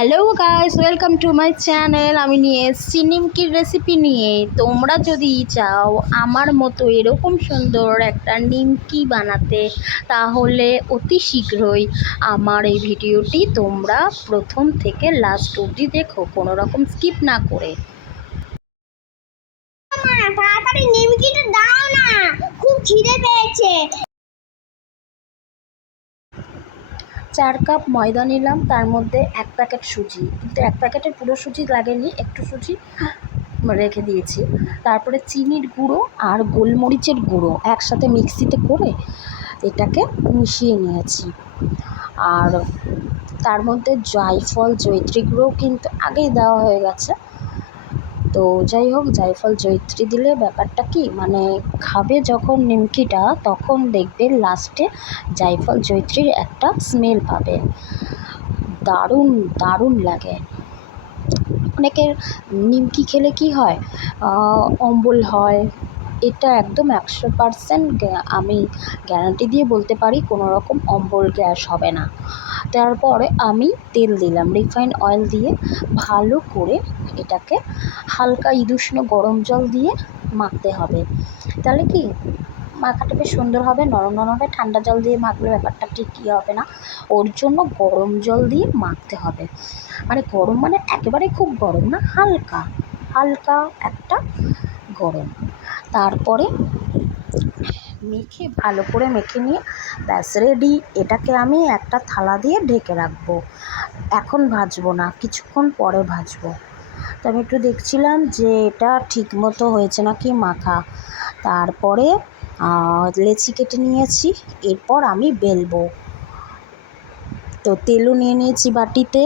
Hello guys, welcome to my channel. আমি নিয়ে এসেছি নিমকির রেসিপি নিয়ে। তোমরা যদি চাও আমার মতো এরকম সুন্দর একটা নিমকি বানাতে, তাহলে অতি শীঘ্রই আমার এই ভিডিওটি তোমরা প্রথম থেকে লাস্ট অবধি দেখো, কোনো রকম স্কিপ না করে। তাড়াতাড়ি নিমকিটা দাও না, খুব খিদে পেয়েছে। 4 কাপ ময়দা নিলাম, তার মধ্যে 1 প্যাকেট সুজি, কিন্তু 1 প্যাকেটের পুরো সুজি লাগেনি, একটু সুজি রেখে দিয়েছি। তারপরে চিনির গুঁড়ো আর গোলমরিচের গুঁড়ো একসাথে মিক্সিতে করে এটাকে মিশিয়ে নিয়েছি। আর তার মধ্যে জায়ফল জয়িত্রী গুঁড়োও কিন্তু আগেই দেওয়া হয়ে গেছে। তো যাই হোক, জায়ফল জয়িত্রী দিলে ব্যাপারটা কি, মানে খাবে যখন নিমকিটা তখন দেখবে লাস্টে জায়ফল জয়িত্রীর একটা স্মেল পাবে, দারুণ দারুণ লাগে। অনেকের নিমকি খেলে কি হয়, অম্বল হয়। এটা একদম 100% আমি গ্যারান্টি দিয়ে বলতে পারি, কোনো রকম অম্বল গ্যাস হবে না। তারপরে আমি তেল দিলাম, রিফাইন্ড অয়েল দিয়ে ভালো করে এটাকে হালকা ইদুষ্ণ গরম জল দিয়ে মাখতে হবে। তাহলে কি মাখাটা বেশ সুন্দর হবে, নরম নরম হবে। ঠান্ডা জল দিয়ে মাখলে ব্যাপারটা ঠিকই হবে না, ওর জন্য গরম জল দিয়ে মাখতে হবে। মানে গরম মানে একেবারে খুব গরম না, হালকা হালকা একটা গরম। তারপরে ভালো করে মেখে নিয়ে ব্যাস রেডি। এটাকে আমি একটা থালা দিয়ে ঢেকে রাখবো, এখন ভাজবো না, কিছুক্ষণ পরে ভাজবো। তো আমি একটু দেখছিলাম যে এটা ঠিক মতো হয়েছে নাকি মাখা। তারপরে লেচি কেটে নিয়েছি, এরপর আমি বেলবো। তো তেলও নিয়ে নিয়েছি বাটিতে,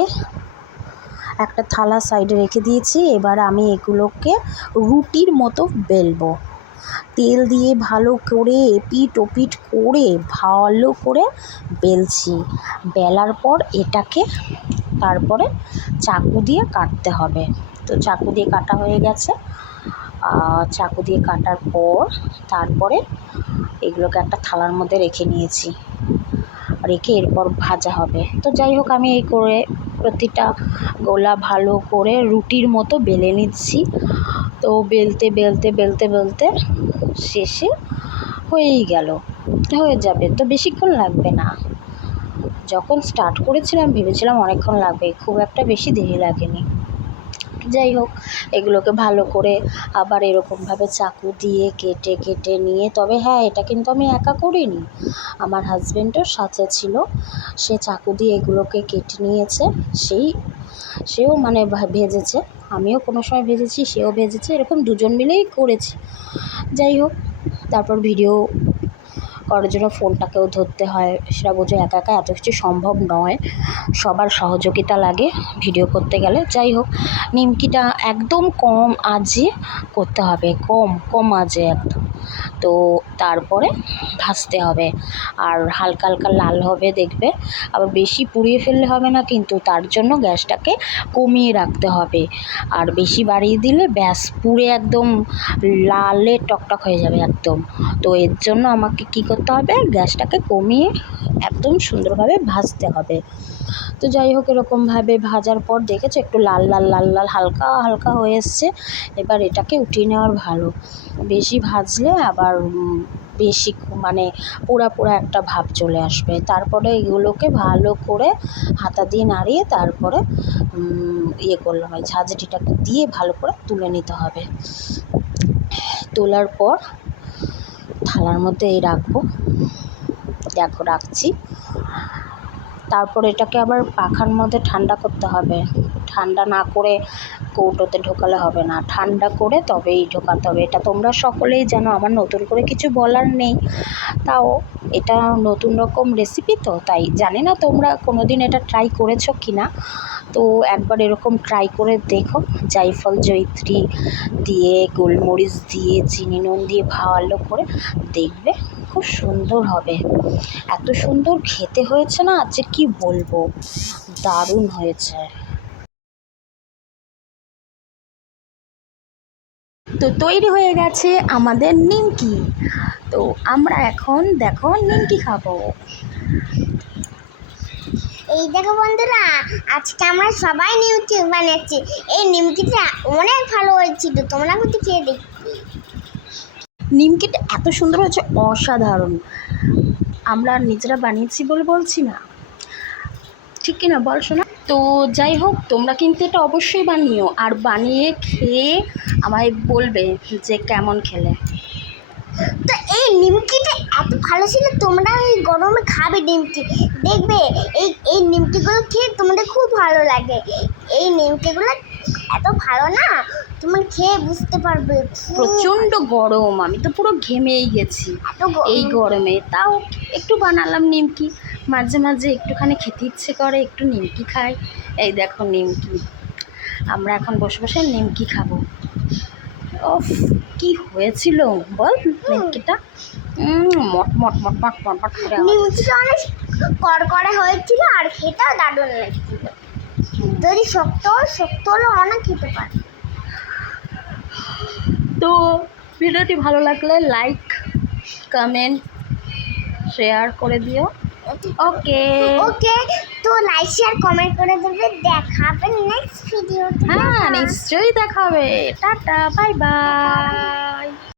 একটা থালা সাইডে রেখে দিয়েছি। এবার আমি এগুলোকে রুটির মতো বেলবো। তেল দিয়ে ভালো করে এপিট ওপিট করে ভালো করে বেলছি। বেলার পর এটাকে তারপরে চাকু দিয়ে কাটতে হবে। তো চাকু দিয়ে কাটা হয়ে গেছে। চাকু দিয়ে কাটার পর তারপরে এগুলোকে একটা থালার মধ্যে রেখে নিয়েছি, রেখে এরপর ভাজা হবে। তো যাই হোক, আমি এই করে প্রতিটা গোলা ভালো করে রুটির মতো বেলে নিচ্ছি। তো বেলতে বেলতে বেলতে বেলতে শেষে হয়েই গেল, হয়ে যাবে। তো বেশিক্ষণ লাগবে না। যখন স্টার্ট করেছিলাম ভেবেছিলাম অনেকক্ষণ লাগবে, খুব একটা বেশি দেরি লাগেনি। যাই হোক, এগুলোকে ভালো করে আবার এরকমভাবে চাকু দিয়ে কেটে কেটে নিয়ে, তবে হ্যাঁ, এটা কিন্তু আমি একা করিনি, আমার হাজব্যান্ডও সাথে ছিল। সে চাকু দিয়ে এগুলোকে কেটে নিয়েছে, সেও মানে ভেজেছে, আমিও কোনো সময় ভেজেছি, সেও ভেজেছে, এরকম দুজন মিলেই করেছি। যাই হোক, তারপর ভিডিও করার জন্য ফোনটাকেও ধরতে হয়, সেটা বোঝো, একা একা এত কিছু সম্ভব নয়, সবার সহযোগিতা লাগে ভিডিও করতে গেলে। যাই হোক, নিমকিটা একদম কম আঁচে করতে হবে, কম আঁচে একদম। তো তারপরে ভাজতে হবে, আর হালকা হালকা লাল হবে দেখবে। আবার বেশি পুড়িয়ে ফেললে হবে না, কিন্তু তার জন্য গ্যাসটাকে কমিয়ে রাখতে হবে। আর বেশি বাড়িয়ে দিলে ব্যাস পুড়ে একদম লালে টকটক হয়ে যাবে একদম। তো এর জন্য আমাকে কি করতে হবে, গ্যাসটাকে কমিয়ে একদম সুন্দরভাবে ভাজতে হবে। তো যাই হোক, এরকমভাবে ভাজার পর দেখেছো একটু লাল লাল লাল লাল হালকা হালকা হয়ে এসছে। এবার এটাকে উঠিয়ে নেওয়ার ভালো, বেশি ভাজলে আবার বেশি মানে পোড়া পোড়া একটা ভাব চলে আসবে। তারপরে এগুলোকে ভালো করে হাতা দিয়ে নাড়িয়ে তারপরে করলাম, এই ঝাঁঝরিটাকে দিয়ে ভালো করে তুলে নিতে হবে। তোলার পর থালার মধ্যে রাখবো, দেখো রাখছি। তারপর এটাকে আবার পাখার মধ্যে ঠান্ডা করতে হবে, ঠান্ডা না করে কৌটোতে ঢোকালে হবে না, ঠান্ডা করে তবেই ঢোকাতে হবে। এটা তোমরা সকলেই জানো, আমার নতুন করে কিছু বলার নেই। তাও এটা নতুন রকম রেসিপি, তো তাই জানি না তোমরা কোনো দিন এটা ট্রাই করেছো কি না। তো একবার এরকম ট্রাই করে দেখো, জায়ফল জয়িত্রী দিয়ে গোলমরিচ দিয়ে চিনি নুন দিয়ে ভালো করে দেখবে, খুব সুন্দর হবে। এত সুন্দর খেতে হয়েছে না যে কি বলবো, দারুণ হয়েছে। তো তৈরি হয়ে গেছে আমাদের নিমকি। তো আমরা এখন দেখো নিমকি খাবো। এই দেখো বন্ধুরা, আজকে আমরা সবাই নিমকি বানাচ্ছি। এই নিমকিটা অনেক ভালো হয়েছিল, তোমরা কিন্তু খেয়ে দেখবে। নিমকিটা এত সুন্দর হয়েছে, অসাধারণ। আমরা নিজেরা বানিয়েছি বলে বলছি না, ঠিক কিনা বল শোনা? তো যাই হোক, তোমরা কিন্তু এটা অবশ্যই বানিও, আর বানিয়ে খেয়ে আমায় বলবে যে কেমন খেলে। তো এই নিমকিটা এত ভালো ছিল, তোমরা এই গরমে খাবে নিমকি, দেখবে এই নিমকিগুলো খেয়ে তোমাদের খুব ভালো লাগে। এই নিমকিগুলো এত ভালো না, তোমরা খেয়ে বুঝতে পারবে। প্রচণ্ড গরম, আমি তো পুরো ঘেমেই গেছি এই গরমে। তাও একটু বানালাম নিমকি, মাঝে মাঝে একটুখানি খেতে ইচ্ছে করে, একটু নিমকি খাই। এই দেখো নিমকি, আমরা এখন বসে বসে নিমকি খাবো। ওফ, কি হয়েছিল বল নিমকিটা? মট মট মট মট মট মট করে আওয়াজ হচ্ছে। নিমকিটা অনেক কড়কড়া হয়েছিল আর খেতেও দারুণ লাগছিল। যদি শক্ত শক্ত হলে অনেক খেতে পারে। তো ভিডিওটি ভালো লাগলে লাইক, কমেন্ট, শেয়ার করে দিও। ওকে ওকে, তো লাইক শেয়ার কমেন্ট করে দেবে। দেখা হবে নেক্সট ভিডিওতে। হ্যাঁ, নিশ্চয়ই দেখা হবে। Tata, bye bye.